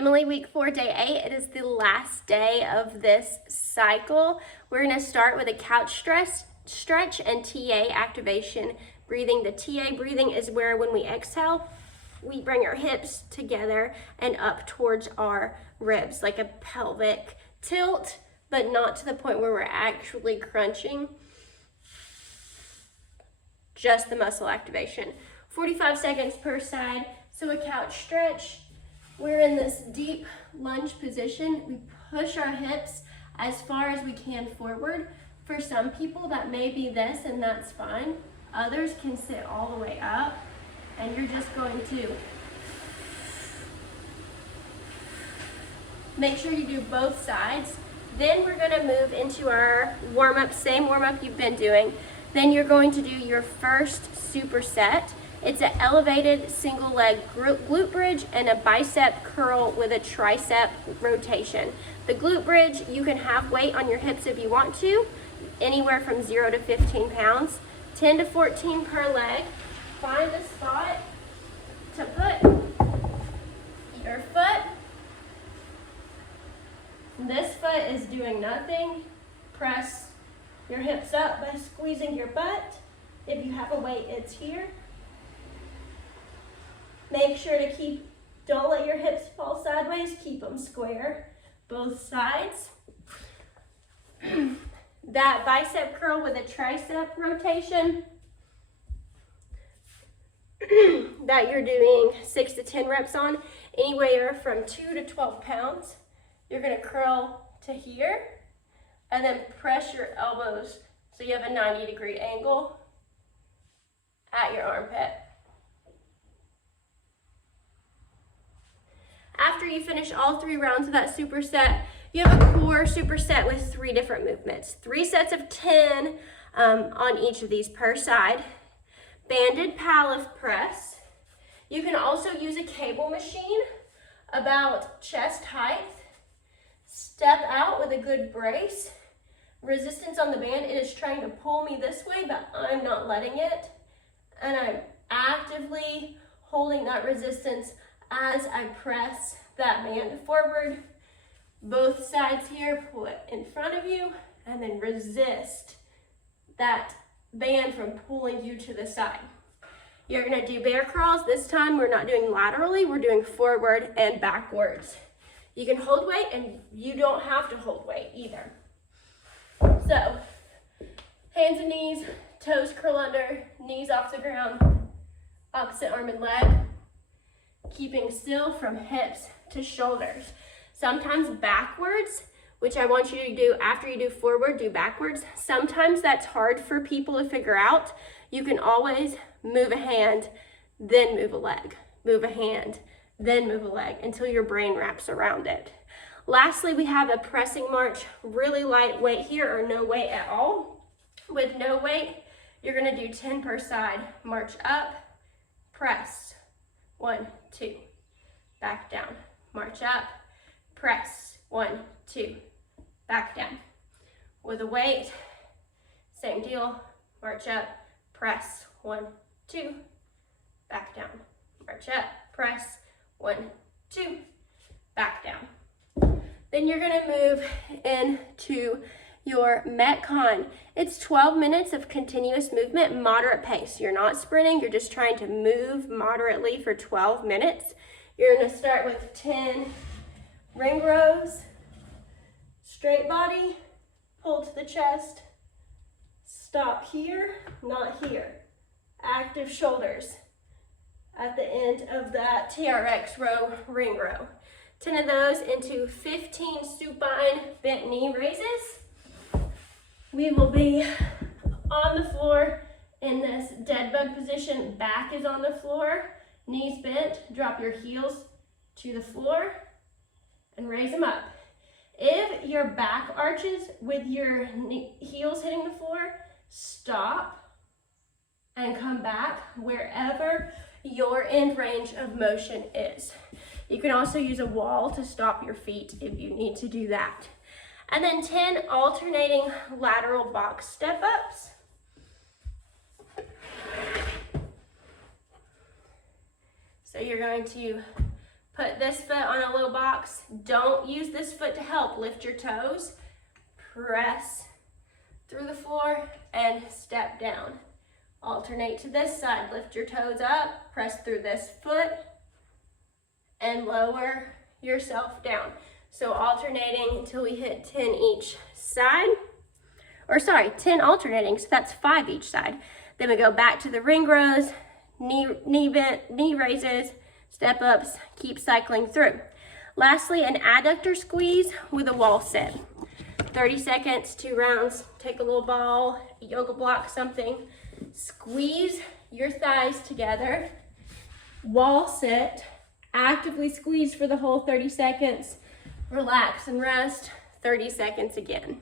Emily, week 4, day 8. It is the last day of this cycle. We're going to start with a couch stretch and TA activation breathing. The TA breathing is where when we exhale, we bring our hips together and up towards our ribs, like a pelvic tilt, but not to the point where we're actually crunching. Just the muscle activation. 45 seconds per side. So a couch stretch. We're in this deep lunge position. We push our hips as far as we can forward. For some people that may be this, and that's fine. Others can sit all the way up, and you're just going to make sure you do both sides. Then we're gonna move into our warm-up, same warm-up you've been doing. Then you're going to do your first superset. It's an elevated single leg glute bridge and a bicep curl with a tricep rotation. The glute bridge, you can have weight on your hips if you want to, anywhere from 0 to 15 pounds, 10 to 14 per leg. Find a spot to put your foot. This foot is doing nothing. Press your hips up by squeezing your butt. If you have a weight, it's here. Make sure to don't let your hips fall sideways, keep them square, both sides. That bicep curl with a tricep rotation that you're doing 6 to 10 reps on, anywhere from 2 to 12 pounds. You're gonna curl to here and then press your elbows so you have a 90-degree angle at your armpit. After you finish all 3 rounds of that superset, you have a core superset with 3 different movements. 3 sets of 10 on each of these per side. Banded Pallet press. You can also use a cable machine about chest height. Step out with a good brace. Resistance on the band. It is trying to pull me this way, but I'm not letting it. And I'm actively holding that resistance as I press that band forward. Both sides here, pull it in front of you, and then resist that band from pulling you to the side. You're gonna do bear crawls. This time we're not doing laterally, we're doing forward and backwards. You can hold weight and you don't have to hold weight either. So, hands and knees, toes curl under, knees off the ground, opposite arm and leg. Keeping still from hips to shoulders. Sometimes backwards, which I want you to do after you do forward, do backwards. Sometimes that's hard for people to figure out. You can always move a hand, then move a leg. Move a hand, then move a leg until your brain wraps around it. Lastly, we have a pressing march, really light weight here or no weight at all. With no weight, you're gonna do 10 per side. March up, press. 1, 2, back down, march up, press, 1, 2, back down. With a weight, same deal, march up, press, 1, 2, back down, march up, press, 1, 2, back down. Then you're gonna move into your Metcon. It's 12 minutes of continuous movement, moderate pace. You're not sprinting, you're just trying to move moderately for 12 minutes. You're gonna start with 10 ring rows, straight body, pull to the chest, stop here, not here. Active shoulders at the end of that TRX row, ring row. 10 of those into 15 supine bent knee raises. We will be on the floor in this dead bug position. Back is on the floor, knees bent. Drop your heels to the floor and raise them up. If your back arches with your heels hitting the floor, stop and come back wherever your end range of motion is. You can also use a wall to stop your feet if you need to do that. And then 10 alternating lateral box step ups. So you're going to Put this foot on a low box. Don't use this foot to help. Lift your toes, press through the floor, and step down. Alternate to this side. Lift your toes up, press through this foot, and lower yourself down. So alternating until we hit 10 each side. Or sorry, 10 alternating, so that's 5 each side. Then we go back to the ring rows, knee bent, knee raises, step ups, keep cycling through. Lastly, an adductor squeeze with a wall sit. 30 seconds, 2 rounds. Take a little ball, a yoga block, something. Squeeze your thighs together. Wall sit. Actively squeeze for the whole 30 seconds. Relax and rest. 30 seconds again.